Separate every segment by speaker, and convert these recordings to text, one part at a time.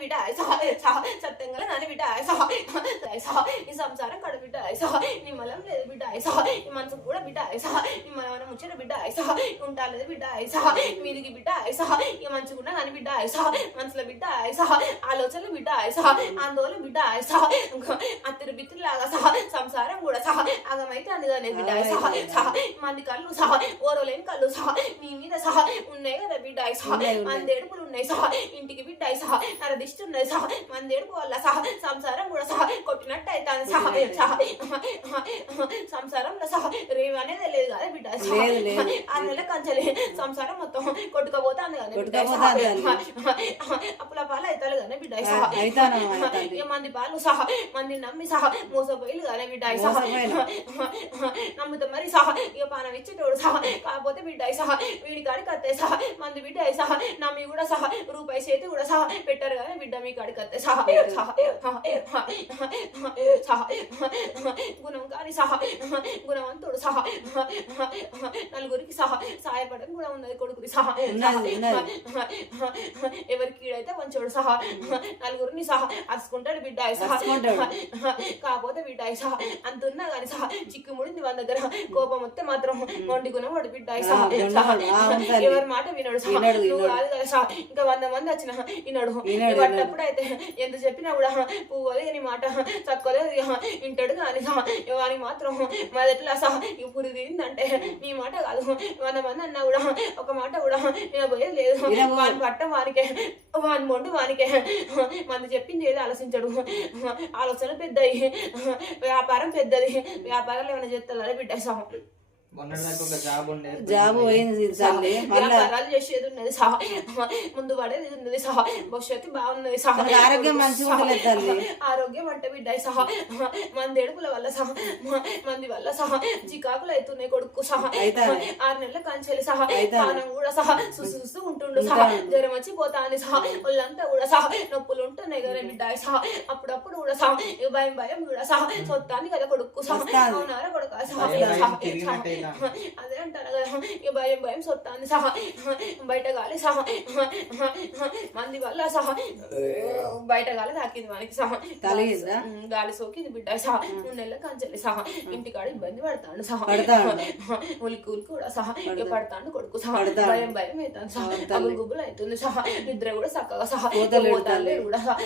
Speaker 1: బిడ్డ ఐసా సత్యంగా నాని బిడ్డ ఈ సంసారం కడ బిడ్డ ఐసా నీ మలం లేదు బిడ్డ ఈ మనసు కూడా బిడ్డ నీ మన ముచ్చట బిడ్డ ఐసా ఉంటాలేదు బిడ్డ మీదికి బిడ్డ ఈ మంచుకున్నా కానీ బిడ్డ ఐసా మనసులో బిడ్డ ఆలోచనలు బిడ్డ ఆందోళన బిడ్డ అత్తిరి బిత్తిరి లాగా సహా సంసారం కూడా సహా అగమైతే అందుగానే బిడ్డ మంది కళ్ళు సహా ఓరలేని కళ్ళు సహా నీ మీద సహా ఉన్నాయి కదా బిడ్డ ఐసా
Speaker 2: ఉన్నాయి, ఉన్నాయి.
Speaker 1: సహా ఇంటికి బిడ్డ సహా నర దిష్టి ఉన్నది సహా మందేడుపు వల్ల సహ సంసారం కూడా సహ కొట్టినట్టు అవుతాను సహ సహా సంసారంలో సహ రేవు అనేది తెలియదు
Speaker 2: లేదు, లేదు.
Speaker 1: ఆ నెల కంచలే సంసారం మొత్తం కొట్టుకపోతాను కదా బిడ్డ.
Speaker 2: కొట్టుకపోతాంది
Speaker 1: సహా. అప్పుల పాలు అవుతారు కదా బిడ్డ. సహా.
Speaker 2: అయితాను అవుతాంది.
Speaker 1: ఇక మంది పాలు సహా. మంది నమ్మి సహా. మోసపోయిలు కానీ బిడ్డ సహా.
Speaker 2: మోసపోయిలు.
Speaker 1: నమ్ముతా మరి సహా. ఇక పానం ఇచ్చేటోడు సహా. కాకపోతే బిడ్డ సహా. వీడి కాడికి అత్తే సహా. మంది బిడ్డ సహా. నమ్మి కూడా సహా. రూపాయి చేతి కూడా సహా. పెట్టారు కానీ బిడ్డ మీ కాడికి అత్తే సహా. సహా. సహా. గుణం కానీ సహా. గుణవంతుడు సహా. నలుగురికి సహా సాయపడడం కూడా ఉన్నది కొడుకుకి సహా. ఎవరికి కీడైతే మంచోడు సహా. నలుగురిని సహా. అరుచుకుంటాడు బిడ్డ సహా. కాకపోతే బిడ్డ సహా. అంతున్నా కానీ సహా. చిక్కుముడింది వాళ్ళ దగ్గర. కోపం వస్తే మాత్రం మొండి గుణం వాడు బిడ్డ సహా. ఎవరి మాట వినడు సహా.
Speaker 2: వినడు,
Speaker 1: నువ్వు
Speaker 2: వినడు.
Speaker 1: కాదు కదా సహా. ఇంకా వంద మంది వచ్చిన వినడు. పట్టప్పుడు అయితే ఎంత చెప్పినా కూడా పువ్వులు నీ మాట తక్కువలేదు వింటాడు కానీ సహా. వాని మాత్రం మొదట్లో సహా. ఇప్పుడు తిందంటే నీ మాట కాదు. వంద మంది అన్నా కూడా ఒక మాట కూడా వినబోయేది లేదు. వాని పట్టం వానికే వాని మొండు వానికే. మంది చెప్పింది ఏది ఆలోచించడు. ఆలోచన పెద్దది. వ్యాపారం పెద్దది. వ్యాపారాలు ఏమైనా చేస్తారా బిడ్డ?
Speaker 3: ఒక జాబ్
Speaker 2: పోయింది తల్లి
Speaker 1: చేసేది ఉన్నది సహా ముందు పడేది ఉన్నది సహా భవిష్యత్తు బాగున్నది సహా
Speaker 2: ఆరోగ్యం మంచిగా ఉండలేదు తల్లి.
Speaker 1: ఆరోగ్యం అంటే బిడ్డ సహా మంది ఎడుపుల వల్ల సహా మంది వల్ల సహా చికాకులు అవుతున్నాయి కొడుకు సహా. ఆరు నెలల కంచెలి సహా. పానం కూడా సహా సుసు ఉంటుండు సహా జ్వరం వచ్చి పోతాంది సహా ఒళ్ళంతా కూడా సహా నొప్పులు ఉంటున్నాయి కదా బిడ్డ సహా అప్పుడప్పుడు కూడా సహా భయం భయం కూడా సహా సొత్తాన్ని కదా కొడుకు సహా. అవునారా కొడుకు సహా అదే అంటారు కదా ఇక భయం భయం సొత్తాంది సహా బయట గాలి సహా మంది వల్ల సహా బయట గాలి తాకింది మనకి సహా. గాలి సోకింది బిడ్డ సహా. మూడు నెలల కంచెలి సహా. ఇంటికాడ ఇబ్బంది పడతాడు సహా. ఉలికి ఉలికి కూడా సహా. ఇక పడతాడు. కొడుకు సహా. భయం భయం అవుతాను సహా. అగులు గుబులు అవుతుంది సహా. నిద్ర కూడా చక్కగా సహా. పోతాడు. కూడా సహా.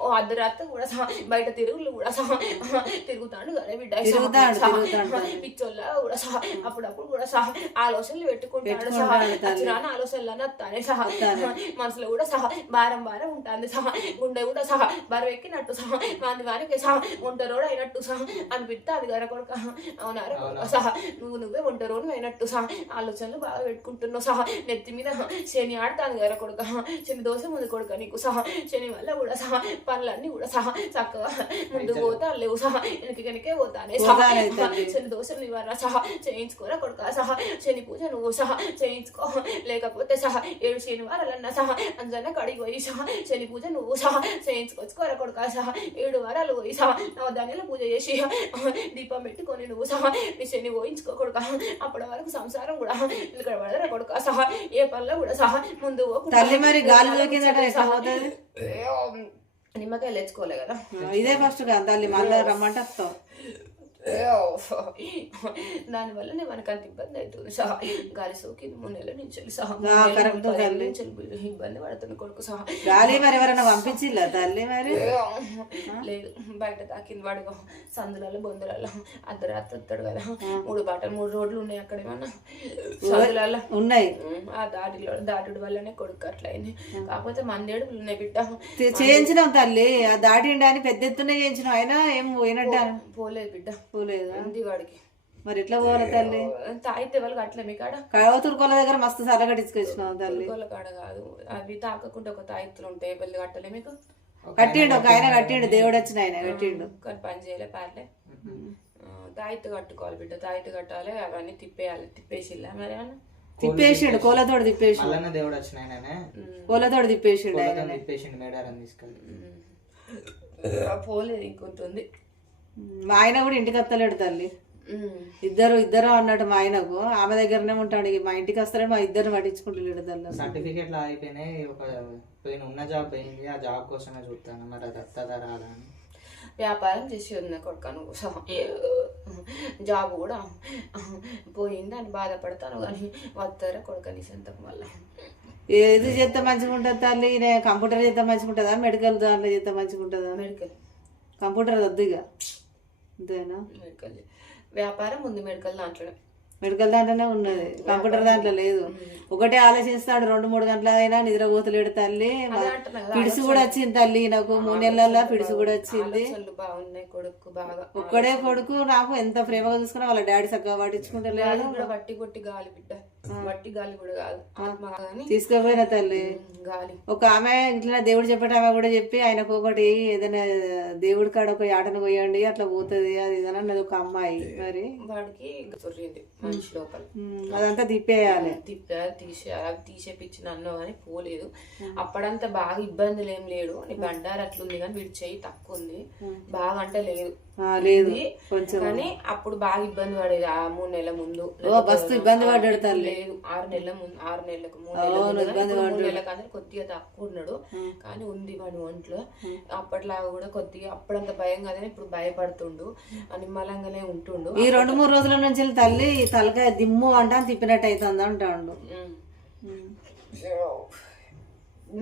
Speaker 1: ఓ అర్ధరాత్రి కూడా సహా. బయట తిరుగులు కూడా సహా. తిరుగుతాడు కదా బిడ్డ. పిచ్చోళ్ళ కూడా సహా అప్పుడప్పుడు కూడా సహా ఆలోచనలు పెట్టుకుంటాడు సహా. అచ్చిరాని ఆలోచనలు వస్తానే సహా. మనసులో కూడా సహా భారం భారం ఉంటుంది. సహా గుండె కూడా సహా బరువు ఎక్కినట్టు సహా వాని వానికి సహా ఒంటరోడు అయినట్టు సహా అనిపిస్తుంది కదా కొడుక. అవునారా సహా నువ్వు నువ్వే ఒంటరోడు అయినట్టు సహా ఆలోచనలు బాగా పెట్టుకుంటున్నావు సహా. నెత్తి మీద శని ఆడతాను కదా కొడుక. శని దోశ ముందు కొడుక నీకు సహా. శని వల్ల కూడా సహా పనులన్నీ కూడా సహా. చక్కగా ముందు పోతా లేవు సహా. వెనక వెనకే పోతానే సహా. శని దోశలు నివారణ సహా చేయించుకోరా కొడుక సహా శని పూజ నువ్వు సహా చేయించుకో. లేకపోతే సహా ఏడు శనివారాలన్నా సహా అంజన్న కడిగి పోయి సహా శని పూజ నువ్వు సహా చేయించుకొచ్చుకోరా కొడుక సహా ఏడు వారాలు పోయి సహా నవధాన్యాల పూజ చేసి దీపం పెట్టుకొని నువ్వు సహా నీ శని పోయించుకో కొడుక అప్పటి వరకు సంసారం కూడా ఇక్కడ పడరా కొడుక సహా ఏ పనులు కూడా సహా ముందు
Speaker 2: తల్లి మరి
Speaker 1: నిమ్మకాయలు తెచ్చుకోలే కదా.
Speaker 2: ఇదే ఫస్ట్ కదా తల్లి మళ్ళీ రమ్మంటే వస్తాం
Speaker 1: దానివల్లనే మనకు అంత ఇబ్బంది అవుతుంది. సహా గాలి సోకింది మూడు నెలల నుంచి ఇబ్బంది పడుతుంది కొడుకు సహా.
Speaker 2: గాలి మరి ఎవరైనా పంపించిల్లా తల్లి మరి?
Speaker 1: లేదు బయట తాకింది వాడు సందులలో బొందులలో. అర్ధరాత్రి వస్తాడు కదా. మూడు బాటలు మూడు రోడ్లు ఉన్నాయి అక్కడ ఏమన్నా? సందులలో.
Speaker 2: ఉన్నాయి.
Speaker 1: ఆ దాటిలో దాటుడు వల్లనే కొడుకు అట్లా అయింది. కాకపోతే మందేడుపులు ఉన్నాయి బిడ్డ.
Speaker 2: చేయించినాం తల్లి. ఆ దాటిండి అని పెద్ద ఎత్తున చేయించినాం. అయినా ఏం పోయినట్టు
Speaker 1: పోలేదు బిడ్డ.
Speaker 2: పోలేదా?
Speaker 1: ఉంది వాడికి.
Speaker 2: మరి ఎట్లా పోవాలి తల్లి?
Speaker 1: తాగితే వాళ్ళకి అట్లా మీ కాడ?
Speaker 2: కడవతురుకోల దగ్గర మస్తు సరగడించుకొచ్చినాం తల్లి.
Speaker 1: వాళ్ళ కాడ కాదు. అవి తాకకుండా ఒక తాయిత్తులు ఉంటాయి వెళ్ళి కట్టలే మీకు?
Speaker 2: కట్టిండు ఒక ఆయన కట్టిండు దేవుడు వచ్చిన ఆయన కట్టిండు.
Speaker 1: కానీ పని చేయలే పారలే తాయిత్తు కట్టుకోవాలి బిడ్డ తాయిత్తు కట్టాలి అవన్నీ తిప్పేయాలి తిప్పేసిల్లా మరి ఏమన్నా?
Speaker 2: తిప్పేసిండు కోలతోడు తిప్పేసిండు.
Speaker 3: మల్లన్న దేవుడు వచ్చిన ఆయననే.
Speaker 2: కోలతోడు తిప్పేసిండు ఆయన
Speaker 3: తిప్పేసిండు మేడారం తీసుకెళ్ళి.
Speaker 1: పోలేదు ఇంకొంటుంది.
Speaker 2: మా ఆయన కూడా ఇంటికి వస్తలేడు తల్లి. ఇద్దరు ఇద్దరు అన్నట్టు మా ఆయనకు. ఆమె దగ్గరనే ఉంటాడు. మా ఇంటికి వస్తారే మా ఇద్దరు పట్టించుకుంటలేడు తల్లి
Speaker 3: సర్టిఫికెట్లు అయిపోయినాయి. ఒక పోయిన ఉన్న జాబ్ పోయింది. ఆ జాబ్ కోసమే చూస్తాను. మరి అది వస్తుందా రాదా అని.
Speaker 1: వ్యాపారం చేసి ఉన్న కొడుకు నువ్వు సహా. ఏ, జాబ్ కూడా పోయింది. అని బాధపడతాను కానీ వస్తారా కొడుకు నీ సొంతం వల్ల.
Speaker 2: ఏది చేస్తే మంచిగా ఉంటుంది తల్లి కంప్యూటర్ చేస్తే మంచిగా ఉంటుందా మెడికల్ దాంట్లో చేస్తే మంచిగా ఉంటుందా
Speaker 1: మెడికల్.
Speaker 2: కంప్యూటర్ వద్దు ఇక. అంతేనా?
Speaker 1: మెడికల్ వ్యాపారం ఉంది మెడికల్ దాంట్లోనే.
Speaker 2: మెడికల్ దాంట్లోనే ఉన్నది. కంప్యూటర్ దాంట్లో లేదు. ఒకటే ఆలోచిస్తాడు రెండు మూడు గంటల అయినా నిద్రపోతలేడు తల్లి. పిడుసు కూడా వచ్చింది తల్లి నాకు. మూడు నెలల్లో పిడుసు కూడా వచ్చింది.
Speaker 1: కొడుకు బాగా
Speaker 2: ఒక్కడే కొడుకు నాకు ఎంత ప్రేమగా చూసుకున్నా వాళ్ళ డాడీ
Speaker 1: గాలి కూడా వట్టి కొట్టి గాలి బిడ్డ. వట్టి గాలి కూడా కాదు. ఆత్మ కానీ
Speaker 2: తీసుకుపోయిన తల్లి.
Speaker 1: గాలి.
Speaker 2: ఒక ఆమె ఇట్లా దేవుడు చెప్పేట ఆమె కూడా చెప్పి ఆయనకు ఒకటి ఏదైనా దేవుడి కాడ ఒక ఆటను పోయండి అట్లా పోతుంది అది ఇది అని అన్నది ఒక అమ్మాయి మరి.
Speaker 1: వాడికి తొర్రింది మనిషి లోపల.
Speaker 2: అదంతా తిప్పేయాలి.
Speaker 1: తిప్పారు తీసే అవి తీసేపిచ్చిన అన్నో కానీ పోలేదు. అప్పుడంతా బాగా ఇబ్బందులు ఏం లేడు. నీ బండారు అట్లుంది కానీ వీడి చెయ్యి తక్కువ ఉంది బాగా అంటే లేదు.
Speaker 2: లేదు. కొంచెం
Speaker 1: కానీ అప్పుడు బాగా ఇబ్బంది పడేది ఆ మూడు నెలల ముందు.
Speaker 2: ఓ బస్తు ఇబ్బంది పడ్డాడు తల్లి.
Speaker 1: లేదు ఆరు నెలల ముందు ఆరు నెలలకు మూడు నెలల ముందు. కానీ ఇప్పుడు మూడు నెలలకు అంటే కొద్దిగా తక్కువ ఉన్నాడు. కానీ ఉంది వాడి ఒంట్లో. అప్పట్లాగా కూడా కొద్దిగా అప్పుడంత భయం కదని ఇప్పుడు భయపడుతుండు. నిమ్మలంగానే ఉంటుండు.
Speaker 2: ఈ రెండు మూడు రోజుల నుంచి తల్లి తలకాయ దిమ్ము అంటా తిప్పినట్టు అవుతుంది అంటాడు.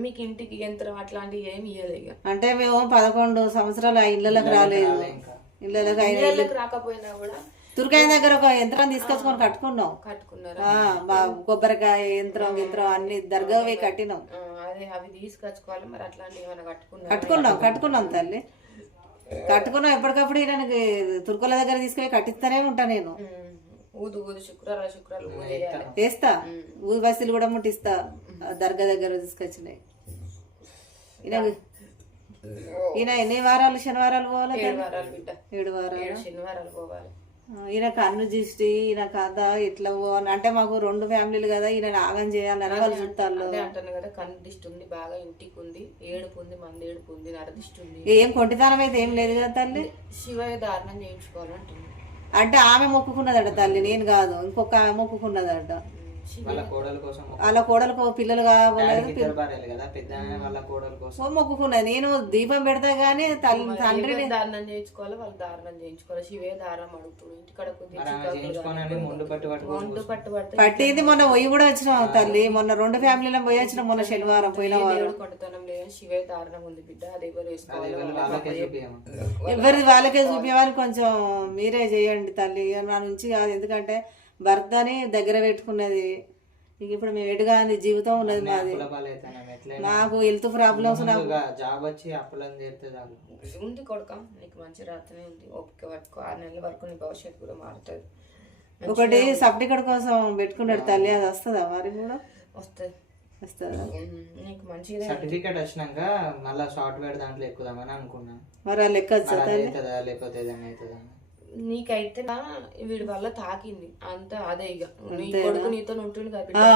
Speaker 1: మీకు ఇంటికి యంత్రం అట్లాంటివి ఏమి ఇయ్యలేదు ఇక.
Speaker 2: అంటే మేము పదకొండు సంవత్సరాలు ఆ ఇళ్ళకి రాలేదు. ఇళ్ళకి
Speaker 1: రాకపోయినా కూడా
Speaker 2: తుర్కాయ దగ్గర ఒక యంత్రం తీసుకొచ్చుకొని కట్టుకున్నాం.
Speaker 1: కట్టుకున్నారు.
Speaker 2: కొబ్బరికాయ యంత్రం యంత్రం అన్ని దర్గావి కట్టినాం.
Speaker 1: అదే అవి తీసుకొచ్చుకోవాలి మరి అట్లాంటివి ఏమైనా కట్టుకున్నారు?
Speaker 2: కట్టుకున్నాం కట్టుకున్నాం తల్లి. కట్టుకున్నాం ఎప్పటికప్పుడు ఈయనకి తుర్కోల దగ్గర తీసుకుపోయి కట్టిస్తూనే ఉంటా నేను.
Speaker 1: ఊదు ఊదు శుక్రవారం శుక్రవారం
Speaker 2: వేస్తా. ఊది బస్సులు కూడా ముట్టిస్తా. దర్గా దగ్గర తీసుకొచ్చినాయి. ఈయన ఈయన ఎన్ని వారాలు? శనివారాలు పోవాలి
Speaker 1: ఏడు వారాలు శనివారాలు పోవాలి.
Speaker 2: ఈయన కన్ను దిష్టి ఈయన కథ ఇట్లా పోవాలి అంటే మాకు రెండు ఫ్యామిలీలు కదా ఈయన ఆగం చేయాలని వాళ్ళు చుట్టాలు.
Speaker 1: అంటాను కదా కన్ను దిష్టి ఉంది బాగా ఇంటికి ఉంది ఏడుపు ఉంది మంది ఏడుపు ఉంది నరదిష్టి ఉంది.
Speaker 2: ఏం కొంటితనం అయితే ఏం లేదు కదా తల్లి?
Speaker 1: శివయ్య దారుణం చేయించుకోవాలంటుంది.
Speaker 2: అంటే ఆమె మొక్కుకున్నదట తల్లి నేను కాదు ఇంకొక ఆమె మొక్కుకున్నదట.
Speaker 3: వాళ్ళ కోడల కోసం
Speaker 2: వాళ్ళ కోడలకు పిల్లలు కావాలి మొక్కుకున్నది నేను దీపం పెడతా గానీ తల్లి తండ్రిని
Speaker 1: ఎవరు దారుణం చేయించుకోవాలి? వాళ్ళు దారుణం చేయించుకోవాలి. శివే దారుణం అడుగుతుంది. ఇంటికాడ
Speaker 2: పట్టింది మొన్న పోయి కూడా వచ్చినాం తల్లి. మొన్న రెండు ఫ్యామిలీలో పోయి వచ్చినాం మొన్న శనివారం పోయిన వారం
Speaker 1: దేవుడు కొండతనం లేదని శివే దారుణం ఉంది బిడ్డ. అది
Speaker 2: ఎవరిది వాళ్ళకే చూపించాలని కొంచెం మీరే చేయండి తల్లి. నా నుంచి కాదు. ఎందుకంటే భర్తని దగ్గర పెట్టుకున్నది. ఇక ఇప్పుడు మేము ఎటుగా అంది జీవితం ఉన్నది మాది. నాకు హెల్త్ ప్రాబ్లమ్స్ నాకు
Speaker 3: జాబ్ వచ్చి అప్పులను చేస్తే చాలు.
Speaker 1: ఉంది కొడుక నీకు మంచి రాతనే ఉంది. ఓపిక పట్టుకో. ఆరు నెలల వరకు నీ భవిష్యత్తు కూడా మారుతుంది.
Speaker 2: ఒకటి సర్టిఫికెట్ కోసం పెట్టుకున్నాడు తల్లి అది వస్తుందా మరి కూడా?
Speaker 1: వస్తుంది.
Speaker 2: వస్తుందా?
Speaker 1: నీకు మంచిగా
Speaker 3: సర్టిఫికేట్ వచ్చినాక మళ్ళీ సాఫ్ట్వేర్ దాంట్లో ఎక్కుదామని అనుకున్నా.
Speaker 2: మరి తల్లి?
Speaker 3: అవుతుందా లేకపోతే ఏదైనా అవుతుందా అని.
Speaker 1: నీకైతే నా వీడి వల్ల తాకింది. అంతా అదే ఇక నీ కొడుకు నీతో ఉంటుంది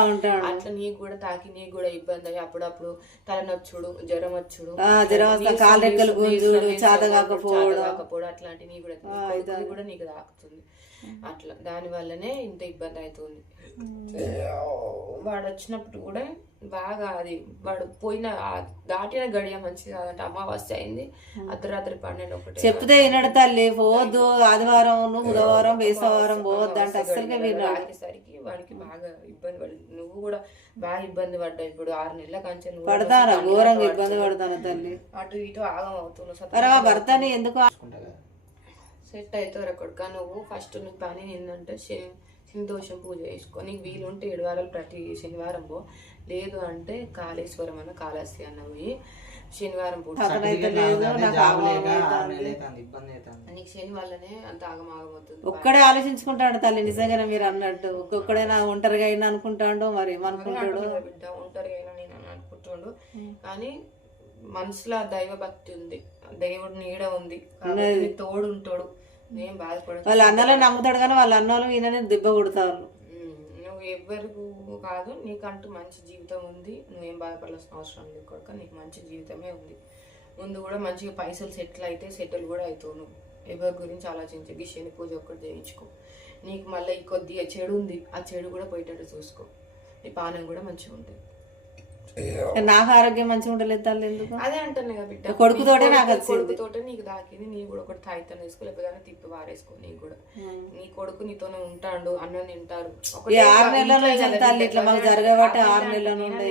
Speaker 2: ఉంటాడు.
Speaker 1: అట్లా నీకు కూడా తాకి నీకు కూడా ఇబ్బంది అయ్యి అప్పుడప్పుడు తలనొచ్చుడు జ్వరం వచ్చుడు.
Speaker 2: ఆ, జ్వరం వస్తా,
Speaker 1: నీరసం,
Speaker 2: కాళ్ళు రెక్కలు
Speaker 1: నీరసం,
Speaker 2: గుంజుడు,
Speaker 1: నీరసం,
Speaker 2: చేత
Speaker 1: నీరసం,
Speaker 2: కాకపోవడం.
Speaker 1: అట్లాంటి నీకు కూడా కూడా నీకు తాకుతుంది. అట్లా. దాని వల్లనే ఇంత ఇబ్బంది అవుతుంది వాడు వచ్చినప్పుడు కూడా బాగా అది వాడు పోయిన దాటిన గడియ మంచిది కాదంటే అమావాస్య అయింది. అర్ధరాత్రి పన్నెండు ఒకటి
Speaker 2: చెప్తే వినడు తల్లి పోవద్దు ఆదివారం నువ్వు బుధవారం బేసవారం పోవద్దు అంటే అస్సలుగా వినడు.
Speaker 1: రాకేసరికి వాడికి బాగా ఇబ్బంది పడి నువ్వు కూడా బాగా ఇబ్బంది పడ్డావు ఇప్పుడు ఆరు నెలల కంచె
Speaker 2: పడతానా? ఘోరంగా ఇబ్బంది పడతాను తల్లి?
Speaker 1: అటు ఇటు ఆగం అవుతున్నావు
Speaker 2: భర్తని ఎందుకు
Speaker 1: సెట్ అవుతావు కొడుక. నువ్వు ఫస్ట్ నీకు పని ఏంటంటే శని శని దోషం పూజ చేసుకో. నీకు వీలుంటే ఏడు వారాలు ప్రతి శనివారం పో. లేదు అంటే కాళేశ్వరం అన్న కాళహస్తి అన్న పోయి శనివారం పూట. నీకు శని వల్లనే అంత ఆగం ఆగం అవుతుంది
Speaker 2: ఒక్కడే ఆలోచించుకుంటాడు తల్లి నిజంగానే మీరు అన్నట్టు. ఒక్కొక్కడే నా ఒంటరిగా అయినా అనుకుంటాడు మరి ఏమనుకుంటాడు?
Speaker 1: బిడ్డ ఒంటరిగా అయినా నేను అని అనుకుంటుండు కానీ మనసులో దైవ భక్తి ఉంది. దేవుడు నీడ ఉంది. తోడు ఉంటాడు. నేను బాధపడ
Speaker 2: వాళ్ళ అన్నలో నమ్ముతాడు కానీ వాళ్ళ అన్నలు ఈయనని దెబ్బ కొడతారు.
Speaker 1: నువ్వు ఎవ్వరికి కాదు నీకంటూ మంచి జీవితం ఉంది. నువ్వేం బాధపడాల్సిన అవసరం లేదు కొడుక నీకు మంచి జీవితమే ఉంది. ముందు కూడా మంచిగా పైసలు సెటిల్ అయితే సెటిల్ కూడా అవుతావు నువ్వు. ఎవరి గురించి ఆలోచించి ఈ శని పూజ ఒక్కటి చేయించుకో. నీకు మళ్ళీ కొద్దిగా చెడు ఉంది ఆ చెడు కూడా పోయేటట్టు చూసుకో. నీ పానం కూడా మంచిగా ఉంటుంది.
Speaker 2: నాకు ఆరోగ్యం మంచిగా ఉండలేదు తల్లి ఎందుకు?
Speaker 1: అదే అంటున్నా కదా బిడ్డ.
Speaker 2: కొడుకుతోటే
Speaker 1: నీ
Speaker 2: నాకు.
Speaker 1: కొడుకుతోటే నీకు దాకింది నీ కూడా ఒకటి తాయితం వేసుకో లేకపోతే తిప్పి వారేసుకో నీకు కూడా. నీ కొడుకు నీతోనే ఉంటాడు అన్నం తింటారు.
Speaker 2: ఆరు నెలల నుంచి
Speaker 1: ఇంట్లో
Speaker 2: తల్లి ఇట్లా మాకు జరగబట్టి
Speaker 1: ఆరు నెలల
Speaker 2: నుండి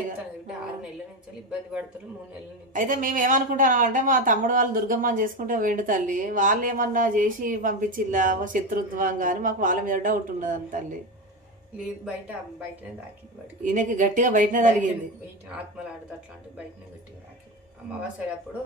Speaker 1: ఆరు నెలల నుంచి ఇబ్బంది పడుతున్నారు మూడు నెలల నుంచి.
Speaker 2: అయితే మేము ఏమనుకుంటున్నాం అంటే మా తమ్ముడు వాళ్ళు దుర్గమ్మని చేసుకుంటే వేడు తల్లి. వాళ్ళు ఏమన్నా చేసి పంపించిల్లా శత్రుత్వం కానీ మాకు వాళ్ళ మీద డౌట్ ఉన్నదని తల్లి.
Speaker 1: లేదు బయట బయటనే దాకింది బయట
Speaker 2: ఈయనకి గట్టిగా బయటనే తలిగింది
Speaker 1: బయట ఆత్మలు ఆడుతూ అట్లాంటి బయటనే గట్టిగా దాకింది అమావాస్య అప్పుడు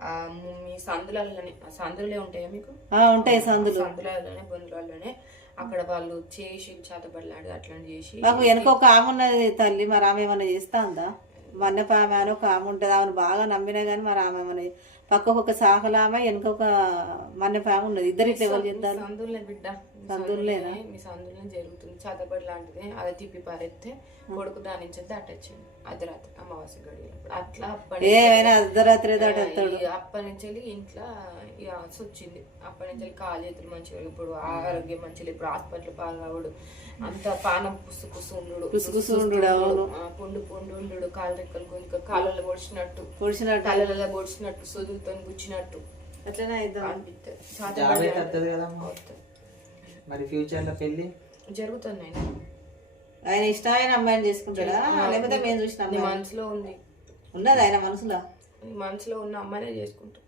Speaker 1: ఆ ము- సందులలోనే ఆ సందులే ఉంటాయా మీకు?
Speaker 2: ఆ, ఉంటాయి సందులు.
Speaker 1: సందులలోనే బొందులలోనే అక్కడ వాళ్ళు చేసి చేతబడలాడి అట్లాంటి చేసి
Speaker 2: మాకు వెనక ఒక ఆమె ఉన్నది తల్లి మరి ఆమె ఏమన్నా చేస్తా ఉందా మన్నపామె అని ఒక ఆమె ఉంటుంది ఆమెను బాగా నమ్మినా కానీ మరి ఆమె ఏమన్నా పక్కకు ఒక సాకలామె వెనక ఒక మన్నపామె ఉన్నది. ఇద్దరు ఇట్లా ఎవరు చేస్తారు?
Speaker 1: సందులే బిడ్డ మీ
Speaker 2: సందులేనా?
Speaker 1: సందులనే- మీ సందులనే జరుగుతుంది. చేతబడి లాంటిది. అది తిప్పి పారెత్తే కొడుకు దాని నుంచి దాటొచ్చింది అర్ధరాత్రి అమావాస్య గడియలప్పుడు. అట్లా అప్పటి
Speaker 2: ఏమైనా అర్ధరాత్రి దాటేస్తాడు
Speaker 1: అప్పటి నుంచి వెళ్ళి ఇంట్లో ఈ ఆశ వచ్చింది. అప్పటి నుంచి వెళ్ళి కాలు చేతులు మంచిగా ఇప్పుడు ఆరోగ్యం మంచిగా ఇప్పుడు హాస్పిటల్ పాల్గొడు అంత పానం పుసు పుసు ఉండు
Speaker 2: పుసు పుసు ఉండుడు, అవును.
Speaker 1: పుండు పుండు ఉండు కాలు రెక్కలు కొంచెం కాళ్ళలో పొడిచినట్టు.
Speaker 2: పొడిచినట్టు.
Speaker 1: కాళ్ళలో పొడిచినట్టు. సొదులతో గుచ్చినట్టు.
Speaker 2: అట్లనే అయిద్దాం.
Speaker 1: అనిపిస్తుంది
Speaker 3: మరి ఫ్యూచర్లో పెళ్ళి?
Speaker 1: జరుగుతుంది నాయనా.
Speaker 2: ఆయన ఇష్టమైన అమ్మాయిని చేసుకుంటాడా? లేకపోతే మేము చూసిన
Speaker 1: నీ మనసులో ఉంది.
Speaker 2: ఉన్నది ఆయన మనసులో?
Speaker 1: నీ మనసులో ఉన్న అమ్మాయినే చేసుకుంటాం.